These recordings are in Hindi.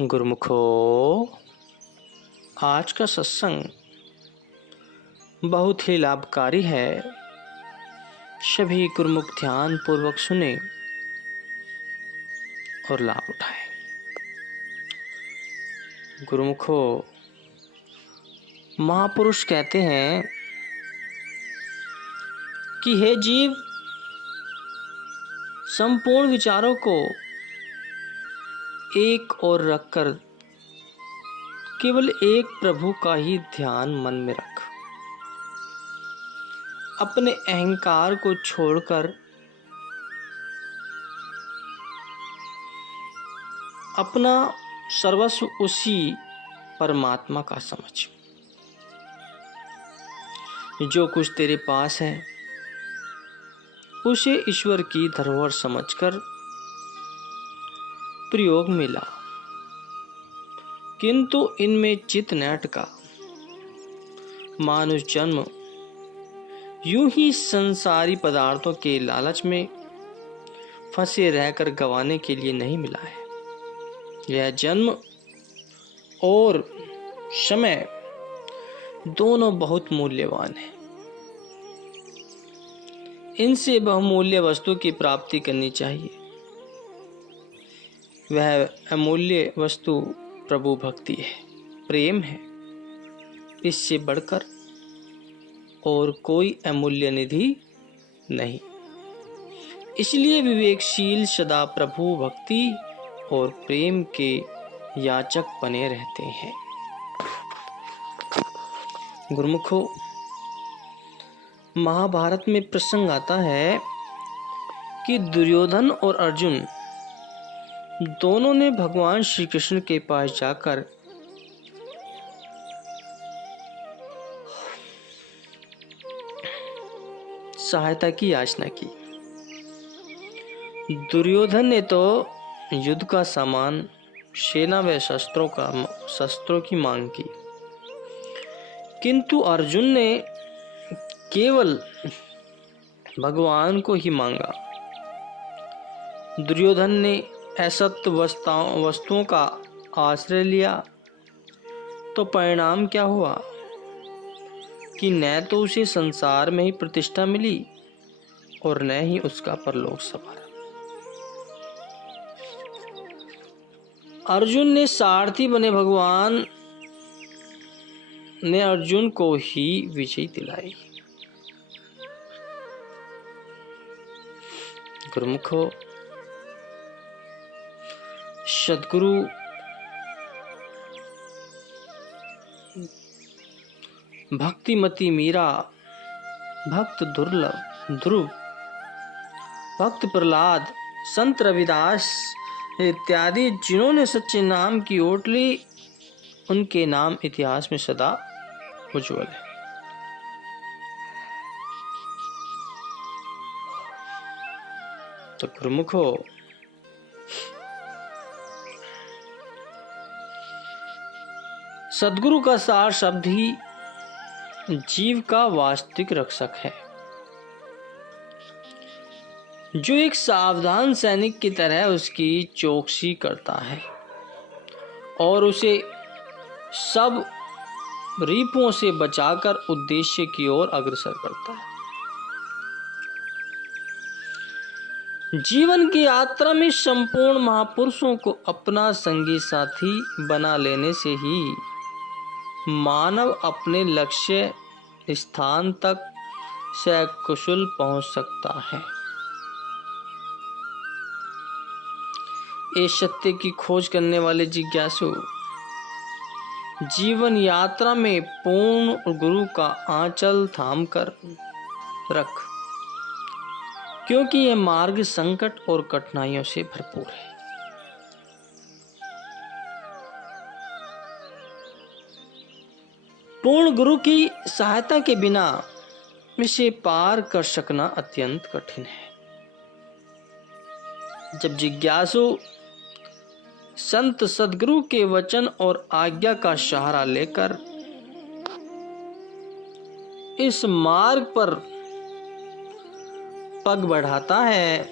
गुरुमुखो, आज का सत्संग बहुत ही लाभकारी है। सभी गुरुमुख ध्यान पूर्वक सुने और लाभ उठाएं। गुरुमुखो, महापुरुष कहते हैं कि हे जीव, संपूर्ण विचारों को एक ओर रखकर केवल एक प्रभु का ही ध्यान मन में रख। अपने अहंकार को छोड़कर अपना सर्वस्व उसी परमात्मा का समझ। जो कुछ तेरे पास है उसे ईश्वर की धरोहर समझकर प्रयोग में ला, किंतु इनमें चित न अटका। मानुष जन्म यूं ही संसारी पदार्थों के लालच में फंसे रहकर गंवाने के लिए नहीं मिला है। यह जन्म और समय दोनों बहुत मूल्यवान है। इनसे बहुमूल्य वस्तु की प्राप्ति करनी चाहिए। वह अमूल्य वस्तु प्रभु भक्ति है, प्रेम है। इससे बढ़कर और कोई अमूल्य निधि नहीं। इसलिए विवेकशील सदा प्रभु भक्ति और प्रेम के याचक बने रहते हैं। गुरुमुखो, महाभारत में प्रसंग आता है कि दुर्योधन और अर्जुन दोनों ने भगवान श्री कृष्ण के पास जाकर सहायता की याचना की। दुर्योधन ने तो युद्ध का सामान, सेना व शस्त्रों की मांग की, किंतु अर्जुन ने केवल भगवान को ही मांगा। दुर्योधन ने असत्य वस्तुओं का आश्रय लिया तो परिणाम क्या हुआ कि न तो उसे संसार में ही प्रतिष्ठा मिली और न ही उसका परलोक सवारा। अर्जुन ने सारथी बने भगवान ने अर्जुन को ही विजय दिलाई। गुरुमुखो, सद्गुरु भक्तिमती मीरा, भक्त दुर्लभ ध्रुव, भक्त प्रहलाद, संत रविदास इत्यादि जिन्होंने सच्चे नाम की ओट ली, उनके नाम इतिहास में सदा उज्ज्वल है। तो गुरुमुखो, सद्गुरु का सार शब्द ही जीव का वास्तविक रक्षक है, जो एक सावधान सैनिक की तरह उसकी चौकसी करता है और उसे सब रिपुओं से बचाकर उद्देश्य की ओर अग्रसर करता है। जीवन की यात्रा में संपूर्ण महापुरुषों को अपना संगी साथी बना लेने से ही मानव अपने लक्ष्य स्थान तक सकुशल पहुंच सकता है। इस सत्य की खोज करने वाले जिज्ञासु जीवन यात्रा में पूर्ण गुरु का आंचल थाम कर रख, क्योंकि यह मार्ग संकट और कठिनाइयों से भरपूर है। पूर्ण गुरु की सहायता के बिना इसे पार कर सकना अत्यंत कठिन है। जब जिज्ञासु संत सद्गुरु के वचन और आज्ञा का सहारा लेकर इस मार्ग पर पग बढ़ाता है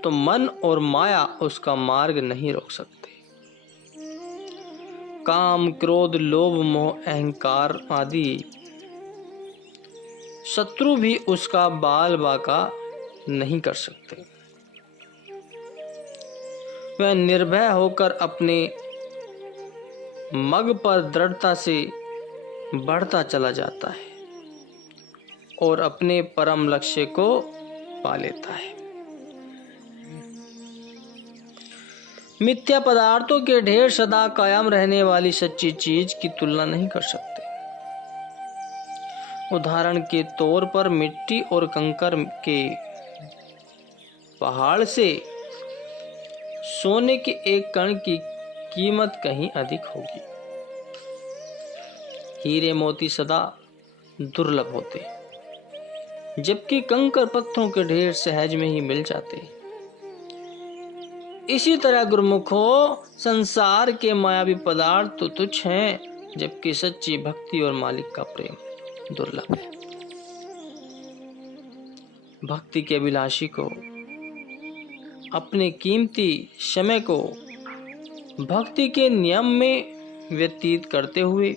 तो मन और माया उसका मार्ग नहीं रोक सकते। काम, क्रोध, लोभ, मोह, अहंकार आदि शत्रु भी उसका बाल बाका नहीं कर सकते। वह निर्भय होकर अपने मग पर दृढ़ता से बढ़ता चला जाता है और अपने परम लक्ष्य को पा लेता है। मिथ्या पदार्थों के ढेर सदा कायम रहने वाली सच्ची चीज की तुलना नहीं कर सकते। उदाहरण के तौर पर मिट्टी और कंकर के पहाड़ से सोने के एक कण की कीमत कहीं अधिक होगी। हीरे मोती सदा दुर्लभ होते, जबकि कंकर पत्थरों के ढेर सहज में ही मिल जाते। इसी तरह गुरुमुखो, संसार के मायावी पदार्थ तो तुच्छ हैं, जबकि सच्ची भक्ति और मालिक का प्रेम दुर्लभ है। भक्ति के अभिलाषी को अपने कीमती समय को भक्ति के नियम में व्यतीत करते हुए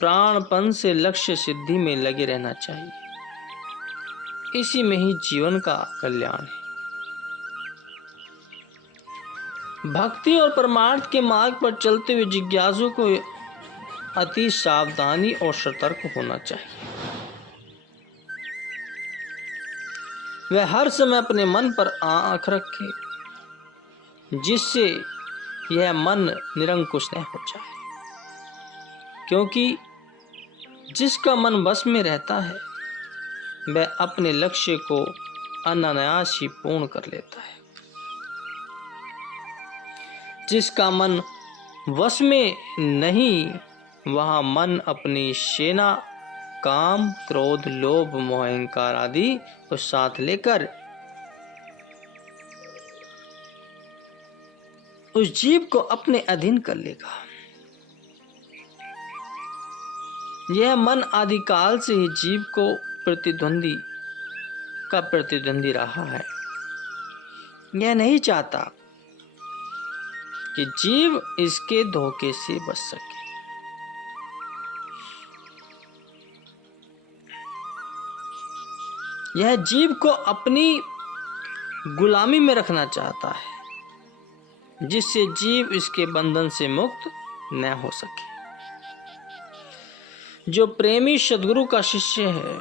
प्राणपन से लक्ष्य सिद्धि में लगे रहना चाहिए। इसी में ही जीवन का कल्याण है। भक्ति और परमार्थ के मार्ग पर चलते हुए जिज्ञासु को अति सावधानी और सतर्क होना चाहिए। वह हर समय अपने मन पर आंख रखे, जिससे यह मन निरंकुश न हो जाए, क्योंकि जिसका मन वश में रहता है वह अपने लक्ष्य को अनायास ही पूर्ण कर लेता है। जिसका मन वश में नहीं, वहां मन अपनी सेना काम, क्रोध, लोभ, मोह, अहंकार आदि को साथ लेकर उस जीव को अपने अधीन कर लेगा। यह मन आदिकाल से ही जीव को प्रतिद्वंदी रहा है। यह नहीं चाहता कि जीव इसके धोखे से बच सके। यह जीव को अपनी गुलामी में रखना चाहता है, जिससे जीव इसके बंधन से मुक्त न हो सके। जो प्रेमी सद्गुरु का शिष्य है,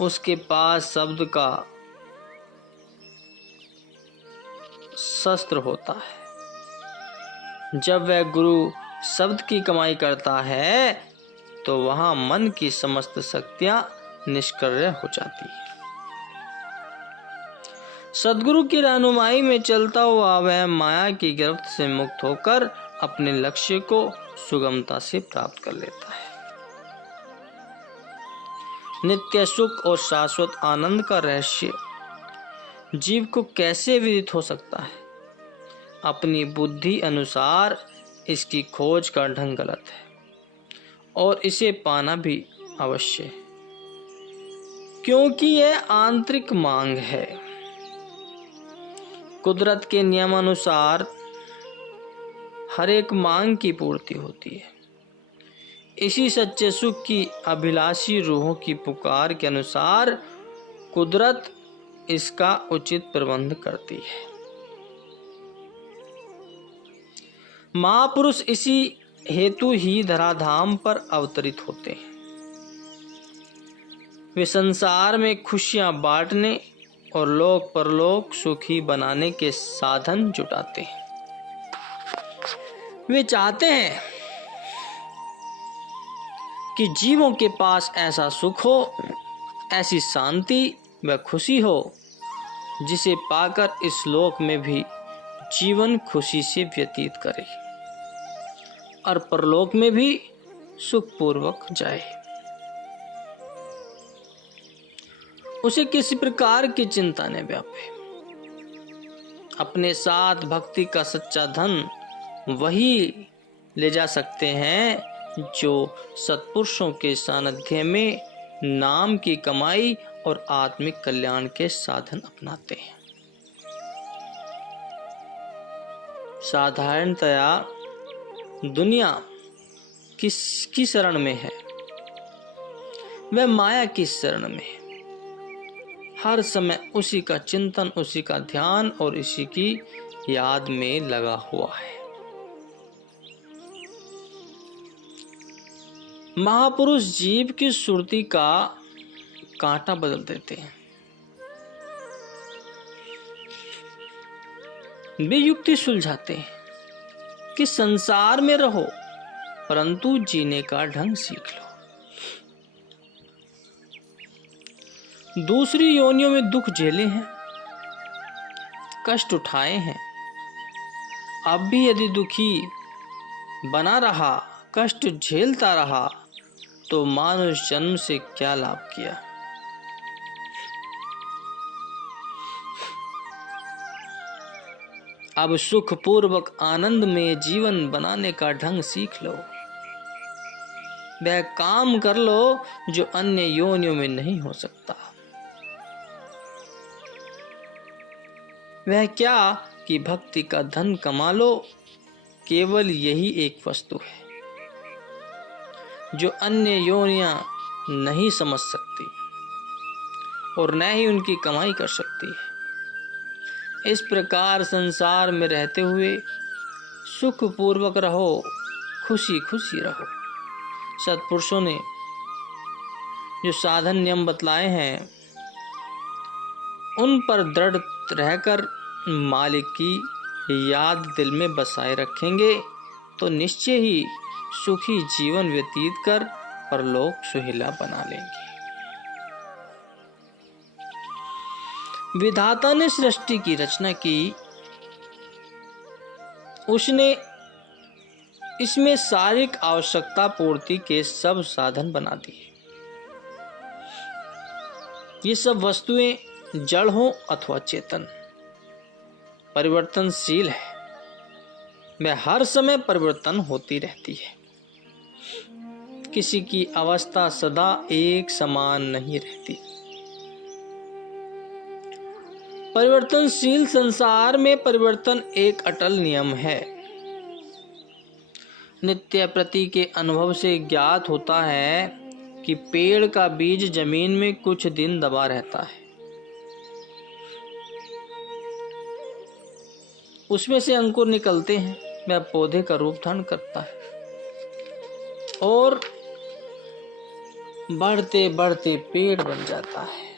उसके पास शब्द का शस्त्र होता है। जब वह गुरु शब्द की कमाई करता है, तो वहां मन की समस्त शक्तियां निष्क्रिय हो जाती है। सद्गुरु की रहनुमाई में चलता हुआ वह माया की गिरफ्त से मुक्त होकर अपने लक्ष्य को सुगमता से प्राप्त कर लेता है। नित्य सुख और शाश्वत आनंद का रहस्य जीव को कैसे विदित हो सकता है? अपनी बुद्धि अनुसार इसकी खोज का ढंग गलत है और इसे पाना भी अवश्य है, क्योंकि यह आंतरिक मांग है। कुदरत के नियमानुसार हर एक मांग की पूर्ति होती है। इसी सच्चे सुख की अभिलाषी रूहों की पुकार के अनुसार कुदरत इसका उचित प्रबंध करती है। महापुरुष इसी हेतु ही धराधाम पर अवतरित होते हैं। वे संसार में खुशियां बांटने और लोक परलोक सुखी बनाने के साधन जुटाते हैं। वे चाहते हैं कि जीवों के पास ऐसा सुख हो, ऐसी शांति व खुशी हो, जिसे पाकर इस लोक में भी जीवन खुशी से व्यतीत करे और परलोक में भी सुखपूर्वक जाए। उसे किसी प्रकार की चिंता न व्यापे। अपने साथ भक्ति का सच्चा धन वही ले जा सकते हैं जो सत्पुरुषों के सानिध्य में नाम की कमाई और आत्मिक कल्याण के साधन अपनाते हैं। साधारणतया दुनिया किसकी शरण में है? वह माया की शरण में है। हर समय उसी का चिंतन, उसी का ध्यान और इसी की याद में लगा हुआ है। महापुरुष जीव की सुरती का कांटा बदल देते हैं। वे युक्ति सुलझाते हैं कि संसार में रहो परंतु जीने का ढंग सीख लो। दूसरी योनियों में दुख झेले हैं, कष्ट उठाए हैं। अब भी यदि दुखी बना रहा, कष्ट झेलता रहा तो मानुष जन्म से क्या लाभ किया? अब सुख पूर्वक आनंद में जीवन बनाने का ढंग सीख लो। वह काम कर लो जो अन्य योनियों में नहीं हो सकता। वह क्या कि भक्ति का धन कमा लो। केवल यही एक वस्तु है जो अन्य योनियां नहीं समझ सकती और न ही उनकी कमाई कर सकती है। इस प्रकार संसार में रहते हुए सुख पूर्वक रहो, खुशी खुशी रहो। सत्पुरुषों ने जो साधन नियम बतलाए हैं उन पर दृढ़ रहकर मालिक की याद दिल में बसाए रखेंगे तो निश्चय ही सुखी जीवन व्यतीत कर परलोक सुहेला बना लेंगे। विधाता ने सृष्टि की रचना की, उसने इसमें शारीरिक आवश्यकता पूर्ति के सब साधन बना दिए। ये सब वस्तुएं जड़ हो अथवा चेतन परिवर्तनशील है। वह हर समय परिवर्तन होती रहती है। किसी की अवस्था सदा एक समान नहीं रहती। परिवर्तनशील संसार में परिवर्तन एक अटल नियम है। नित्य प्रति के अनुभव से ज्ञात होता है कि पेड़ का बीज जमीन में कुछ दिन दबा रहता है, उसमें से अंकुर निकलते हैं, वह पौधे का रूप धारण करता है और बढ़ते बढ़ते पेड़ बन जाता है।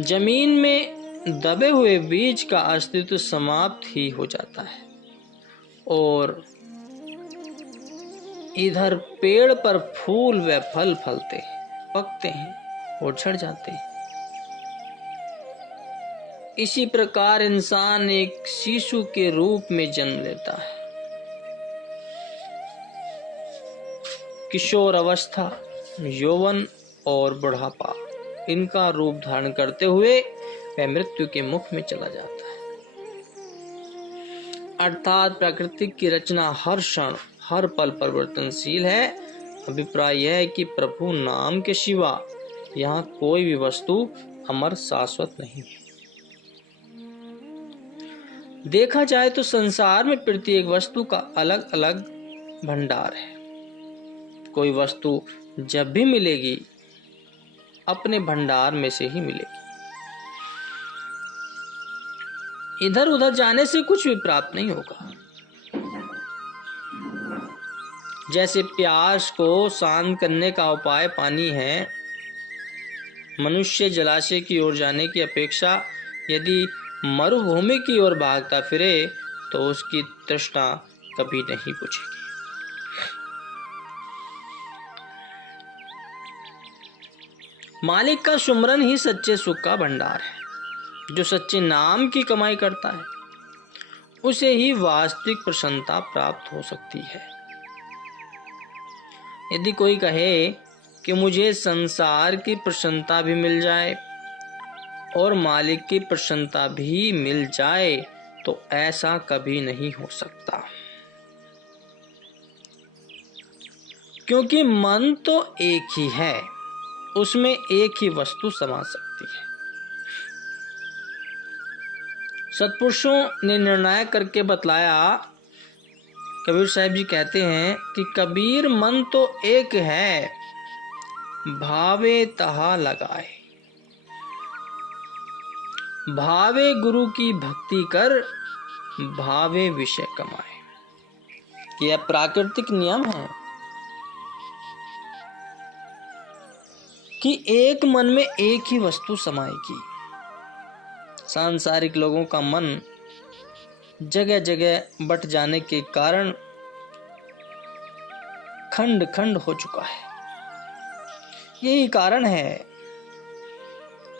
जमीन में दबे हुए बीज का अस्तित्व समाप्त ही हो जाता है और इधर पेड़ पर फूल व फल फलते हैं, पकते हैं और झड़ जाते हैं। इसी प्रकार इंसान एक शिशु के रूप में जन्म लेता है। किशोर अवस्था, यौवन और बुढ़ापा इनका रूप धारण करते हुए वह मृत्यु के मुख में चला जाता है। अर्थात प्रकृति की रचना हर क्षण हर पल परिवर्तनशील है। अभिप्राय यह है कि प्रभु नाम के सिवा यहाँ कोई भी वस्तु अमर शाश्वत नहीं है। देखा जाए तो संसार में प्रत्येक वस्तु का अलग अलग भंडार है। कोई वस्तु जब भी मिलेगी अपने भंडार में से ही मिलेगी। इधर उधर जाने से कुछ भी प्राप्त नहीं होगा। जैसे प्यास को शांत करने का उपाय पानी है, मनुष्य जलाशय की ओर जाने की अपेक्षा यदि मरुभूमि की ओर भागता फिरे तो उसकी तृष्णा कभी नहीं बुझेगी। मालिक का सुमरन ही सच्चे सुख का भंडार है। जो सच्चे नाम की कमाई करता है उसे ही वास्तविक प्रसन्नता प्राप्त हो सकती है। यदि कोई कहे कि मुझे संसार की प्रसन्नता भी मिल जाए और मालिक की प्रसन्नता भी मिल जाए तो ऐसा कभी नहीं हो सकता, क्योंकि मन तो एक ही है, उसमें एक ही वस्तु समा सकती है। सत्पुरुषों ने निर्णय करके बतलाया। कबीर साहब जी कहते हैं कि कबीर मन तो एक है, भावे तहा लगाए। भावे गुरु की भक्ति कर, भावे विषय कमाए। यह प्राकृतिक नियम है कि एक मन में एक ही वस्तु समाएगी। सांसारिक लोगों का मन जगह जगह बट जाने के कारण खंड खंड हो चुका है। यही कारण है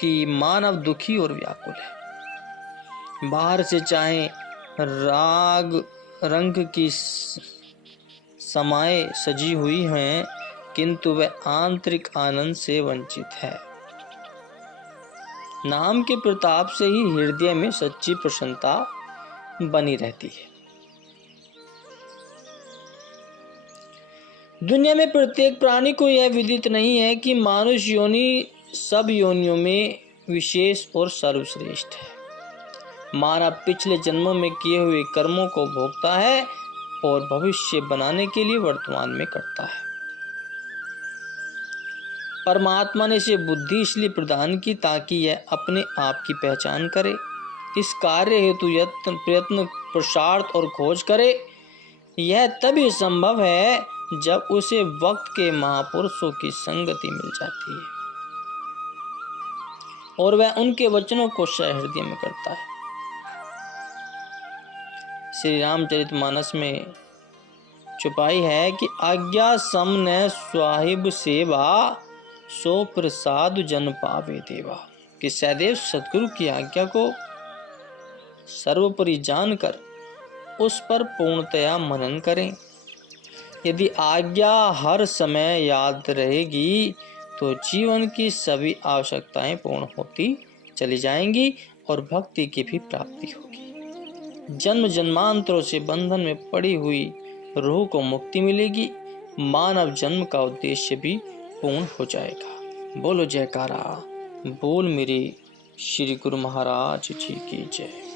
कि मानव दुखी और व्याकुल है। बाहर से चाहे राग रंग की समाएं सजी हुई हैं, किंतु वह आंतरिक आनंद से वंचित है। नाम के प्रताप से ही हृदय में सच्ची प्रसन्नता बनी रहती है। दुनिया में प्रत्येक प्राणी को यह विदित नहीं है कि मानुष योनि सब योनियों में विशेष और सर्वश्रेष्ठ है। मानव पिछले जन्मों में किए हुए कर्मों को भोगता है और भविष्य बनाने के लिए वर्तमान में करता है। परमात्मा ने इसे बुद्धि इसलिए प्रदान की ताकि यह अपने आप की पहचान करे, इस कार्य हेतु यत्न प्रयत्न पुरुषार्थ और खोज करे। यह तभी संभव है जब उसे वक्त के महापुरुषों की संगति मिल जाती है और वह उनके वचनों को हृदय में करता है। श्री रामचरितमानस में छुपाई है कि आज्ञा सम न स्वाहिब सेवा, सो प्रसाद जन पावे देवा। कि सदैव सद्गुरु की आज्ञा को सर्वोपरि जानकर उस पर पूर्णतया मनन करें। यदि आज्ञा हर समय याद रहेगी तो जीवन की सभी आवश्यकताएं पूर्ण होती चली जाएंगी और भक्ति की भी प्राप्ति होगी। जन्म जन्मांतरों से बंधन में पड़ी हुई रूह को मुक्ति मिलेगी। मानव जन्म का उद्देश्य भी पूर्ण हो जाएगा। बोलो जयकारा, बोल मेरे श्री गुरु महाराज जी की जय।